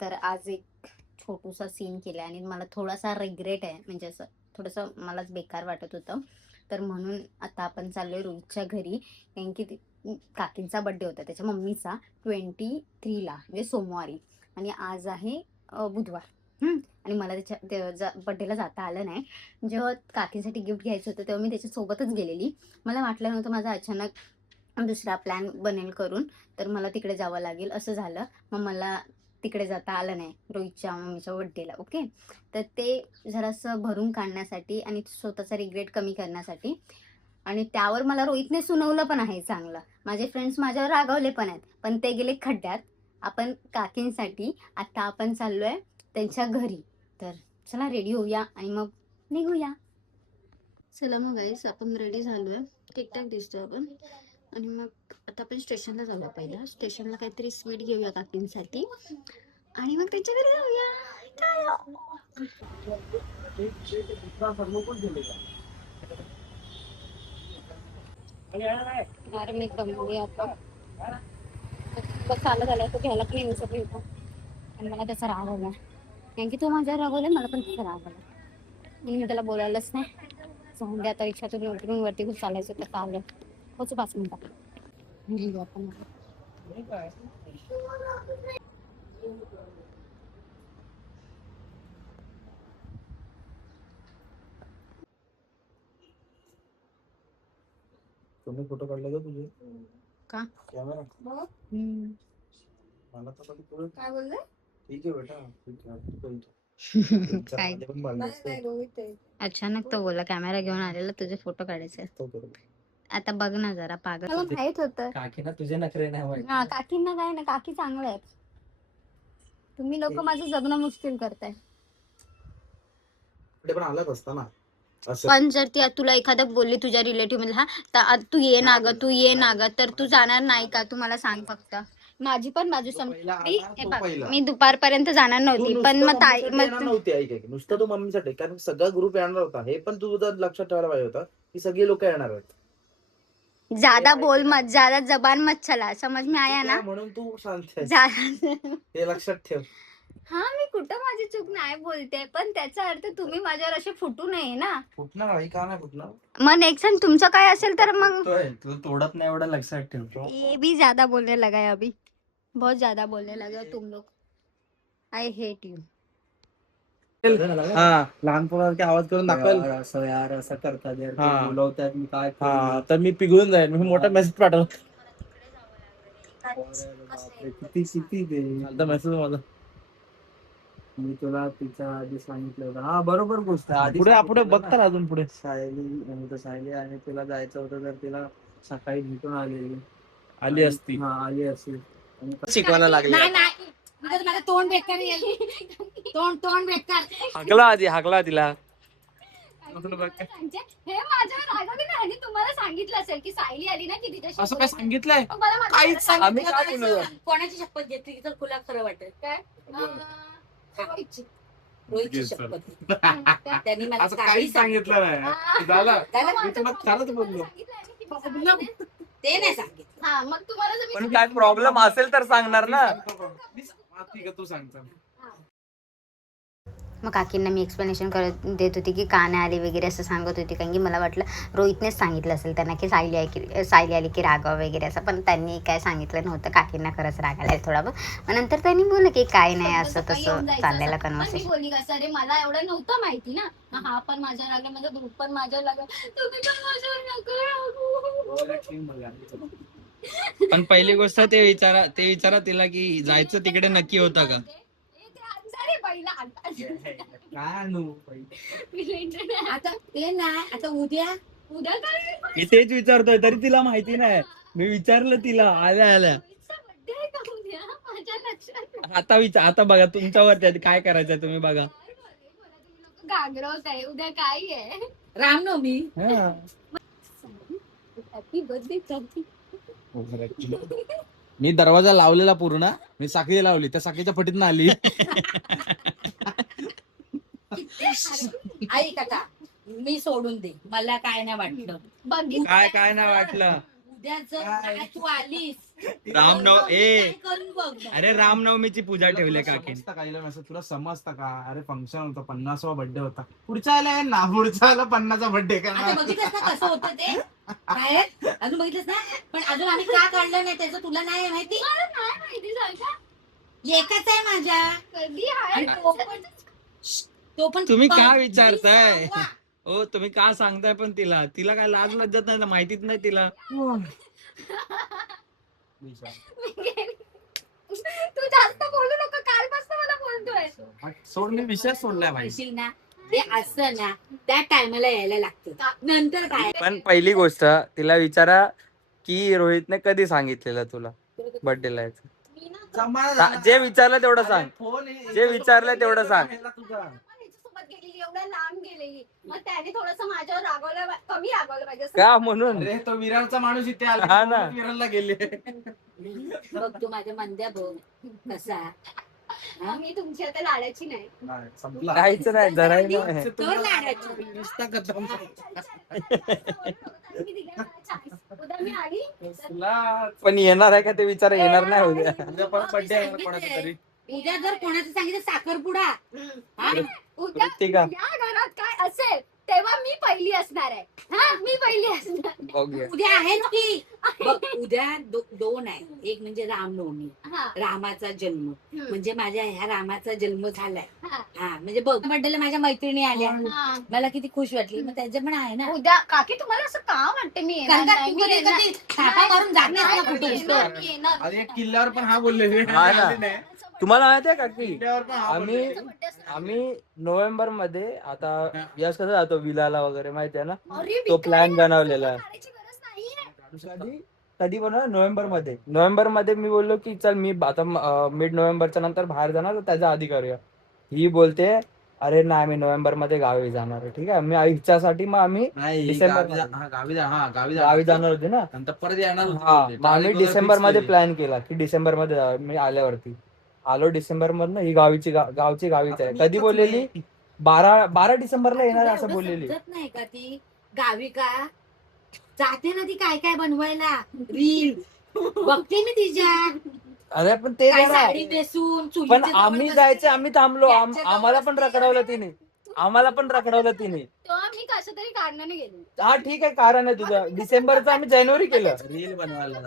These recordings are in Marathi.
तर आज एक छोटूसा सीन केला आणि मला थोडासा रिग्रेट आहे, म्हणजे असं थोडंसं मलाच बेकार वाटत होतं. तर म्हणून आता आपण चाललोय रोहितच्या घरी, कारण की काकींचा बर्थडे होता त्याच्या मम्मीचा 23 म्हणजे सोमवारी, आणि आज आहे बुधवार. आणि मला त्याच्या बड्डेला जाता आलं नाही. जेव्हा काकींसाठी गिफ्ट घ्यायचं होतं तेव्हा मी त्याच्यासोबतच गेलेली. मला वाटलं नव्हतं माझा अचानक दुसरा प्लॅन बनेल करून, तर मला तिकडे जावं लागेल असं झालं. मग मला तिकडे जाता आलं नाही रोहितच्या मम्मीच्या बड्डेला. ओके, तर ते जरासं भरून काढण्यासाठी आणि स्वतःचा रिग्रेट कमी करण्यासाठी, आणि त्यावर मला रोहितने सुनवलं पण आहे चांगलं. माझे फ्रेंड्स माझ्यावर रागावले पण आहेत, पण ते गेले खड्ड्यात. आपण काकींसाठी आता आपण चाललोय त्यांच्या घरी. तर चला रेडी होऊया आणि मग निघूया. चला मग गाईस, आपण रेडी झालोय, ठीकठाक दिसतोय आपण. आणि मग आता आपण स्टेशनला जाऊया. पहिला स्टेशनला काहीतरी स्वीट घेऊया काकींसाठी आणि मग त्याच्या घरी जाऊया. अरे मी दमली आता, बस आलं झालं तो घ्यायला पण येऊ शकतो इथं. आणि मला त्याचा राग आला, कारण की तो माझ्यावर रागवलाय, मला पण त्याचा राग आला. मी त्याला बोलायलाच नाही. जाऊन दे आता, रिक्षातून उतरून वरती खूप चालायचं तर चाललं. होच 5 मिनिटात आपण. तुम्ही फोटो काढले का तुझे? का? कॅमेरा मला तर कधी कळत काय बोलले? ठीक आहे बेटा, ठीक आहे. काय अचानक तो बोला कॅमेरा घेऊन आलेला तुझे फोटो काढायचे. आता बघ ना जरा, पागल. मला माहित होतं काकी ना तुझे नखरे नाही माहिती. हा, काकींना काय ना, काकी चांगले आहेत. तुम्ही लोक माझं जगणं मुश्किल करताय. पण आलाच असता ना असं. पण जर ती तुला एखादं बोलली तुझ्या रिलेटिव्ह मध्ये, हा तू ये ना ग, तू ये ना ग, तर तू जाणार नाही का? तू मला सांग फक्त. माझी पण बाजू मी दुपारपर्यंत जाणार नव्हती, पण मग ताई नव्हती. ऐक, नुसतं तू मम्मीसाठी, कारण सगळा ग्रुप येणार होता. हे पण तू लक्षात ठेवायला पाहिजे होता की सगळी लोक येणार आहेत. ज्यादा बोल मत, ज्यादा जबान मत चला, समझ में आया ना? म्हणून तू शांत हे लक्षात ठेव. हा, मी कुठं माझी चूक नाही बोलते, पण त्याचा अर्थ तुम्ही माझ्यावर असे फुटू नये ना. फुटणार आई, का नाही फुटणार? मग नेक्स्ट टाइम तुमचं काय असेल तर मग तू तोडत नाही एवढं लक्षात ठेव. ये भी ज्यादा बोलने लगा है अभी, बहुत ज्यादा बोलने लगे हो तुम लोग. I hate you. हा, लहान पोरांचे आवाज करून दाखवेल असं यार, असं करतात यार, हा. बोलवतात, मी काय करू? हा, तर मी पिघळून जाईल. मी मोठा मेसेज पाठवतो. बापरे, किती किती ते मेसेज माझा. मी तुला तिच्या आधी सांगितलं होतं. हा, बरोबर गोष्ट आहे. आधी पुढे सांगितलं पुढे ना. बघता अजून पुढे. सायली आणि तुला जायचं होतं, तर तिला सकाळी भेटून आलेली आली असती. हा, आली असती. शिकवायला लागले. माझं तोंड बेकार तोंड बेकार. हाकला तिला. हे माझ्यावर रागवली नाही, आणि तुम्हाला सांगितलं असेल की सायली आली ना की तिच्याशी असं काय सांगितलंय? काहीच आम्ही काय बोललो? कोणाची शपथ घेतली तर तुला खरं वाटेल काय? रोहितची शपथ. त्यांनी मला असं काहीच सांगितलं नाही. झालं. मी तुला खरंच बोललो. ते नाही सांगितलं. हा, मग तुम्हाला पण काय प्रॉब्लेम असेल तर सांगणार ना. ठीक आहे, तू सांगतो. मग काकींना मी एक्सप्लेनेशन करत देत होती की का नाही आली वगैरे असं सांगत होती, कारण की मला वाटलं रोहितनेच सांगितलं असेल त्यांना की सायली आली की रागाव वगैरे असं, पण त्यांनी काय सांगितलं नव्हतं. काकींना खरंच राग आलाय थोडा. मग नंतर त्यांनी बोललं की काय नाही, असं तसं चाललेलं कन्व्हर्सेशन. बोलली का सर, मला एवढं नव्हतं माहिती ना. हा पण माझ्या लागला, माझा ग्रुप पण माझ्यावर लागला, तुम्ही पण माझ्यावर नका. पण पहिली गोष्ट ते विचारा तिला की जायचं तिकडे नक्की होतं का? आता ते नाही, आता उद्या काय मी तेच विचारतोय, तरी तिला माहिती नाही. मी विचारलं तिला आल्या. आता बघा तुमच्यावरती काय करायचंय तुम्ही बघा. घागरवत आहे, उद्या काय आहे? रामनवमी. Happy birthday. मी दरवाजा लावलेला पूर्ण. मी साखळी लावली, त्या साखळीच्या फटीतनं आली. ऐक आता, मी सोडून दे, मला काय नाही वाटलं. काय नाही वाटलं. उद्या जर तू आलीस रामनव ए काय करून बघ. अरे रामनवमीची पूजा ठेवली तुला काकी. समजतं का हिला मेसेज? तुला समजतं का? अरे फंक्शन होतं, 50वा बर्थडे होता. पुढच्या आला आहे ना, पुढच्या आला 50चा बर्थडे आता करणार. बघितलंस ना कसं होतं ते बाहेर, अजून बघितलंस ना. पण अजून आम्ही का काढलं नाही त्याचं तुला नाही माहिती. मला नाही माहिती सांगा. एकच आहे माझ्या. कधी आणि आहे तो पण तुम्ही का विचारताय? 25वा. हो तुम्ही का सांगताय पण तिला तिला काय लाज लज्जत नाही ना, माहितीच नाही तिला. तू जास्त बोलू नको, कालपासून मला बोलतोय. सोड, मी विषय सोडलाय भाई. म्हणशील ना ते असं ना त्या टायमाला यायला लागतं. नंतर काय पण पहिली गोष्ट तिला विचारा की रोहितने कधी सांगितलेलं तुला बर्थडेला यायचं. मी ना जमा झाला. जे विचारलं तेवढं अरे सांग. फोन जे विचारलं तेवढं सांग. तुझा. याच्यासोबत गेलेली, एवढ्या लांब गेलेली, मग त्याने थोडस माझ्यावर रागवलं, कमी रागवलं पाहिजे असं. का म्हणून अरे तो विरारचा माणूस इथे आला. हा ना. विरारला गेले. बघ तू माझ्या मंद्या बघ कसा. मग मी तुमची आता लाडाची नाही. नाही, संपला. काहीच नाही जरा नाही. तर लाडाची. नुसता कदम. मी दिल्या मला chance. उद्या मी आली तर तुला पण येणार आहे का ते विचार येणार नाही उद्या. उद्या परत बर्थडे आहे कोणाचा तरी. उद्या जर कोणाचं सांगितलं साखरपुडा हा? उद्या ठीक आहे. या घरात काय असेल तेव्हा मी पहिली असणार आहे. हा, मी पहिली असणार. बघूया. उद्या आहेच की. बघ उद्या दोन आहे. एक म्हणजे रामनवमी, हा, रामाचा जन्म. हम्म. म्हणजे माझ्या ह्या रामाचा जन्म झालाय. हा. हा म्हणजे बघ बर्थडेला माझ्या मैत्रिणी आल्या, हा. मला किती खुश वाटली. मग त्याचं पण आहे ना. उद्या काकी तुम्हाला असं का वाटते मी येणार कारण का नाही? तू मी कधी येणार- कधी थापा मारून जात नाहीस ना नाही, कुठे. मी येणार, मी येणार. अरे एक किल्ल्यावर पण हा बोलले. हा ना. तुम्हाला माहिती आहे का की किल्ल्यावर पण हा आम्ही बोलले. आम्ही नोव्हेंबर मध्ये आता यश कसं जातो विलाला वगैरे माहिती आहे ना, अरे, तो मी प्लॅन काय बनवलेला. काढायची गरज नाहीये. कधी कधी बनवला नोव्हेंबर मध्ये मी बोललो की चल मी आता मिड नोव्हेंबरच्या नंतर बाहेर जाणार, तर त्याच्या आधी करूया. ही बोलते अरे नाही मी नोव्हेंबर मध्ये गावी जाणार आहे. ठीक आहे, मी हिच्यासाठी मग आम्ही नाही, डिसेंबर गावी जा- हा, गावी जा- हा, गावी गावी जाणार होते ना. नंतर परत येणार होती हा बोलले. मग आम्ही तारीख वगैरे डिसेंबर fix मध्ये केली. प्लॅन केला की डिसेंबर मध्ये जाऊ. मी आल्यावरती आलो डिसेंबर मधनं, ही गावची गावीच आहे. कधी बोललेली 12 डिसेंबरला येणार आहे असं एवढं बोललेली. समजत नाही का ती गावी का जाते ना ती काय काय बनवायला रील बघते मी तिच्या. अरे पण ते काय जरा- साडी नेसून पण चुलीच्या जवळ आम्ही बसते. जायचं, आम्ही थांबलो. त्याच्या जवळ आम्हाला पण बसते. रखडवलं तिने. आम्हाला पण रखडवलं तिने. तेव्हा मी कशा तरी कारणाने गेली. हा ठीक आहे, कारण आहे तुझं. डिसेंबरचं आम्ही जानेवारी केलं. रील बनवायला.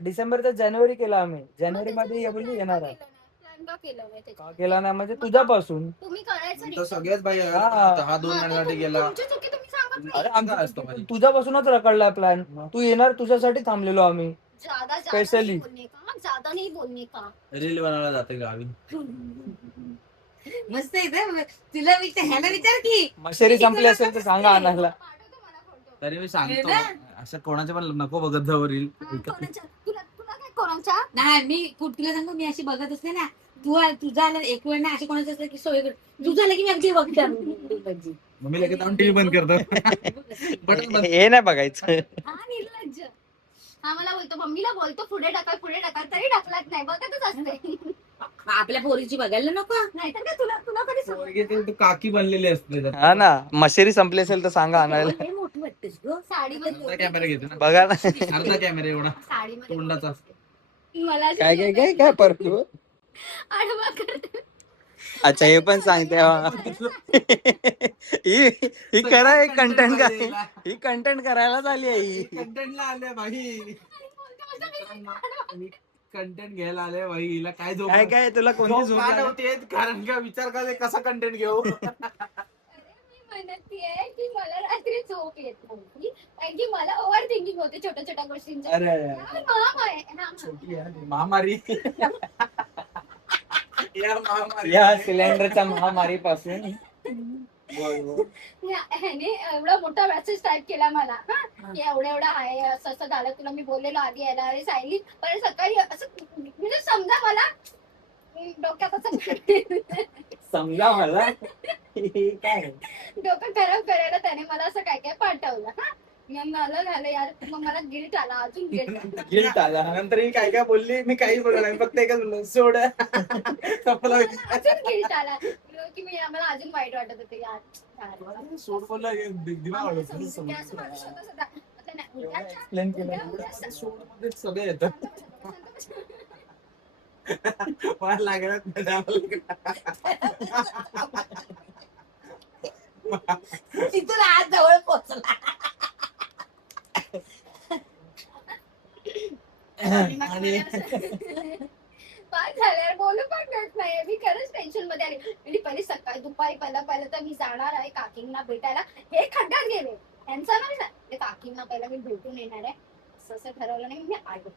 डिसेंबरचं जानेवारी केलं आम्ही. जानेवारी मध्ये ये बोलली येणार आहे. प्लॅन का केलं नाही त्याच्यात? का केला नाही म्हणजे तुझ्यापासून. तुम्ही करायचं तर नाही. सगळेच भाई हा. हा 2 महिन्यासाठी गेला. तुमची चुकी तुम्ही सांगत नाही. अरे काय असतं आमचं भाई? तुझ्यापासूनच रखडलाय प्लॅन. तू येणार तुझ्यासाठी थांबलेलो आम्ही. ज्यादा Specially. नहीं बोलने का, ज्यादा नहीं बोलने का. रील बनवायला जाते गावी. मस्त आहे ना. तुला विचार ह्याला विचार की मशेरी संपली असेल तर सांगा आणायला. पाठवते मला photo. तरी मी सांगतो हे असं कोणाचे पण नको बघत जाऊ रील. हा, कोणाच्या? तुला काय कोणाच्या? नाही मी तुला सांगतो मी अशी बघत असते ना. तुझा आलं एक वेळ ना अशी कोणाचं असलं की सोय तुझं आलं की मी अगदी बघते. मम्मी लगेच जाऊन टीव्ही बंद करतो. बटन बंद. हे नाही बघायचं. हा, निर्लज्ज. हा, मला बोलतो, मम्मीला बोलतो पुढे टाका तरी टाकलाच नाही, बघतच असते. आपल्या पोरीची बघायला नको. नाहीतर काय तुला कधी सांगू? पोरगी ती काकी बनलेली असते त्याच्यात. हा ना, मशेरी संपली असेल तर सांगा आणायला. लय मोठी वाटतेस ग. अर्धा साडीमध्ये कॅमेरा घेते ना. बघा ना. अर्धा कॅमेरा एवढा साडीमध्ये तोंडाचा. मला काय परतू. आडवा करते. अच्छा हे पण सांगते. ही करा एक कंटेंट ही कंटेंट करायलाच आली आहे ही. कंटेंटला आले भाई. कंटेंट घ्यायला आले भाई. हिला काय झोप काय तुला कोणती झोप झोप का लागली? नव्हती येत? कारण का विचार का कसा कंटेंट घेऊ. मी म्हणते की मला रात्री झोप येत नव्हती, कारण की मला ओव्हर थिंकिंग होते छोट्या गोष्टींच्या. अरे हा, माम आहे. हा, छोटी आहे महामारी. या महामारी. या सिलेंडरच्या महामारी पासून ह्याने एवढा मोठा मेसेज टाईप केला मला, हा, की एवढं आहे, असं झालं, तुला मी बोललेलो आधी यायला. अरे सायली, पण सकाळी असं म्हणजे समजा मला डोक्यात असं समजा मला काय डोकं खराब करायला त्याने मला असं काय पाठवलं. हा, मग मला झालं यार, मग मला गिल्ट आला, अजून गिल्ट. गिल्ट आला. नंतर ही काय काय बोलली मी काही बोललो नाही. फक्त एकच बोललो सोड. संपला विषय. अजून गिल्ट आला की मी आम्हाला अजून वाईट वाटत होते यार. सोड बोलला दिमाग आम्हाला वाढवतो. समजून घ्या, असं माणूस स्वतः स्वतः. आता नाही, उद्याच्या- एक्सप्लेन केलं उद्या- एवढं उद्या- शोमध्ये सगळे येतात मला लागणार तिथून आज जवळ पोहोचला. आणि पाच झाल्यावर बोलू पण देत नाही. मी खरंच टेन्शन मध्ये आली. म्हणजे पहिले सकाळी दुपारी पहिलं तर मी जाणार आहे काकींना भेटायला. हे खड्ड्यात गेले, यांचा नाही ना, ते काकींना पहिला मी भेटून येणार आहे असं ठरवलं नाही. मी आलो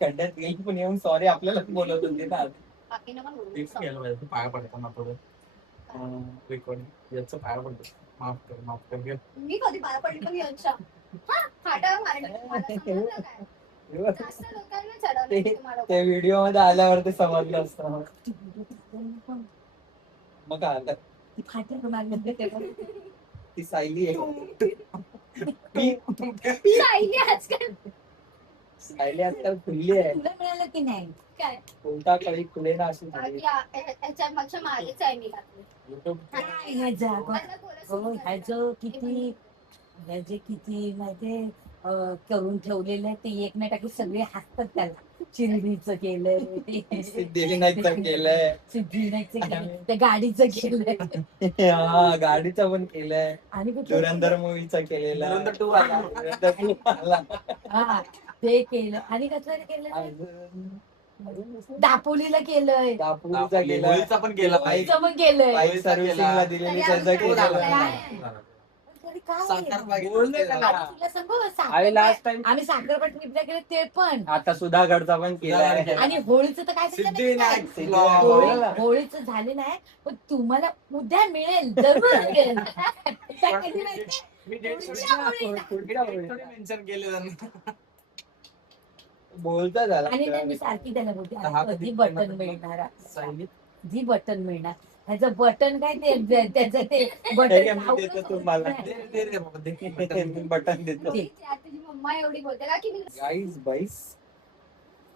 खड्ड्यात गेली पण येऊन सॉरी आपल्याला बोलत होते ना काकींना पण बोललो, तेच केलं पाहिजे पाया पडताना थोडं रेकॉर्डिंग याचं पाया पडतो माफ कर मी कधी पाया पडली पण यांच्या फाटावर मारली. मला समजलं काय? जास्त लोकांना चढवलं ते- तुम्हाला. ते व्हिडिओ मध्ये आल्यावर ते समजलं असतं मग काय आता ती फाट्यावर मारली तेव्हा. ती सायली आहे सायली आजकाल सायली आता खुलली आहे तुला मिळालं की नाही? काय कोणता काही खुले ना अशी बाकी याच्या मागच्या मागेच आहे मी घातली. युट्यूब काय ह्याचं अगं, आता थोडंसं हो, झालं. ह्याचं किती ह्याचे किती माहितीये करून ठेवलेलं आहे ते एक नाही टाकी सगळे हसतात त्याला. चिरडीचं केलंय, सिद्धिविनायकचं केलंय सिद्धिविनायकचं केलंय, त्या गाडीचं केलंय हा गाडीचं पण केलंय आणि कुठलं- धुरंधर मूवीचा केलेला धुरंधर 2 आला. धुरंधर 2 आला. हा ते केलं आणि कसलं केलं अजून दापोलीला केलंय, दापोलीचा केलाय होळीचा पण केला पाहिजे. होळीचं पण केलंय. बाईक सर्व्हिसिंगला दिलेली त्याचा तरी केलेला आम्हाला तरी काय साखरबाग बोलले का? आणि तुला सांगू अरे साखरपा- लास्ट टाइम आम्ही साखरपट ट्रिपला गेले ते पण आता सुधागडचा पण केलाय आणि होळीचं तर काय सांगितलं सिद्धिविनायक माहिती vlog. काय? होळीचं झाले नाही पण तुम्हाला उद्या मिळेल, जरूर मिळेल. त्या कधी माहितीये? मेन्शन केले त्यांना. बोलता झाला आणि त्यांनी सारखी त्याला बोलते हा "अरे, कधी कधी बटन मिळणार, सायली कधी बटन मिळणार. ह्याचं बटन काय ते त्याचं ते ठीक बटन आहे, मी देतो तुम्हाला. दे रे बाबा, दे. बटन देतो रोहित यार तुझी मम्मा एवढी बोलते का की मी गाईज बाईस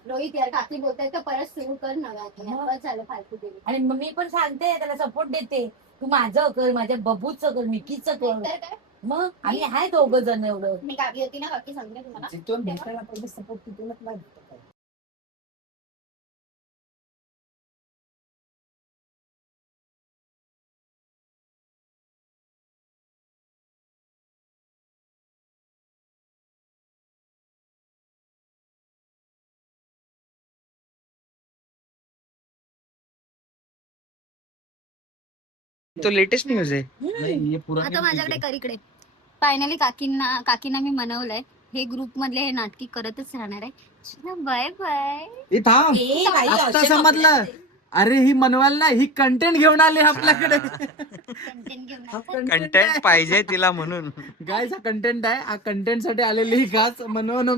रोहित यार काकी बोलते तर परत सुरू कर नव्याने. बस झालं फालतू गेली. आणि मग मी पण सांगते त्याला सपोर्ट देते, तू माझं कर, माझ्या बबूचं कर, मिकीचं कर. तर काय मग आम्ही आहे दोघं जण एवढं. मी गावी होती ना काकी सांगते तुम्हाला. जिथून भेटायला पाहिजे सपोर्ट तिथूनच नाही भेटत. तो लेटेस्ट न्यूज आहे नाही, हे पुराने आता माझ्याकडे कर इकडे. फायनली काकींना मी मनवलंय. हे ग्रुप मधले हे नाटकी करतच राहणार आहे. Bye bye. हे थांब. ए बाई, आता असे समजलं. कपडे. अरे ही मनवाल ना, ही कंटेंट घेऊन आले आपल्याकडे. कंटेंट घेऊन आले. कंटेंट पाहिजे तिला म्हणून गाईस हा कंटेंट आहे. हा कंटेंट साठी आलेली ही खास मनवणं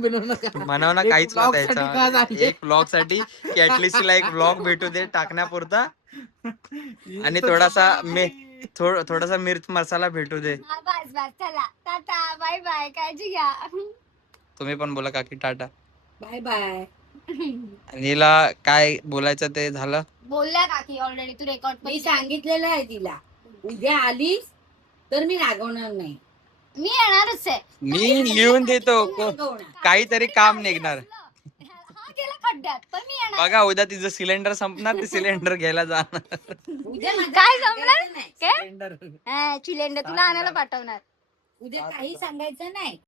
म्हणवणं एक काहीच vlog साठी नव्हतं खास आली. एक ब्लॉग साठी की ऍटलिस्ट तिला एक ब्लॉग भेटू दे टाकण्यापुरता आणि थोडासा थोडासा मिर्च मसाला भेटू दे. हा, बस बस चला टाटा बाय बाय. काळजी घ्या. तुम्ही पण बोला काकी टाटा. Bye bye. आणि हिला काय बोलायचं ते झालं. बोलल्या काकी ऑलरेडी. तू रेकॉर्ड मी सांगितलेलं आहे तिला, उद्या आलीस तर मी रागवणार नाही. मी येणारच आहे. मी लिहून देतो रागवणार. काहीतरी काम निघणार. हा गेला खड्ड्यात पण मी येणार. बघा उद्या तिचं सिलेंडर संपणार ते सिलेंडर घ्यायला जाणार. उद्या माझं काय जमलं? सांगायचं नाही. काय चिलेंडर तुला आणायला पाठवणार. उद्या काही सांगायचं नाही.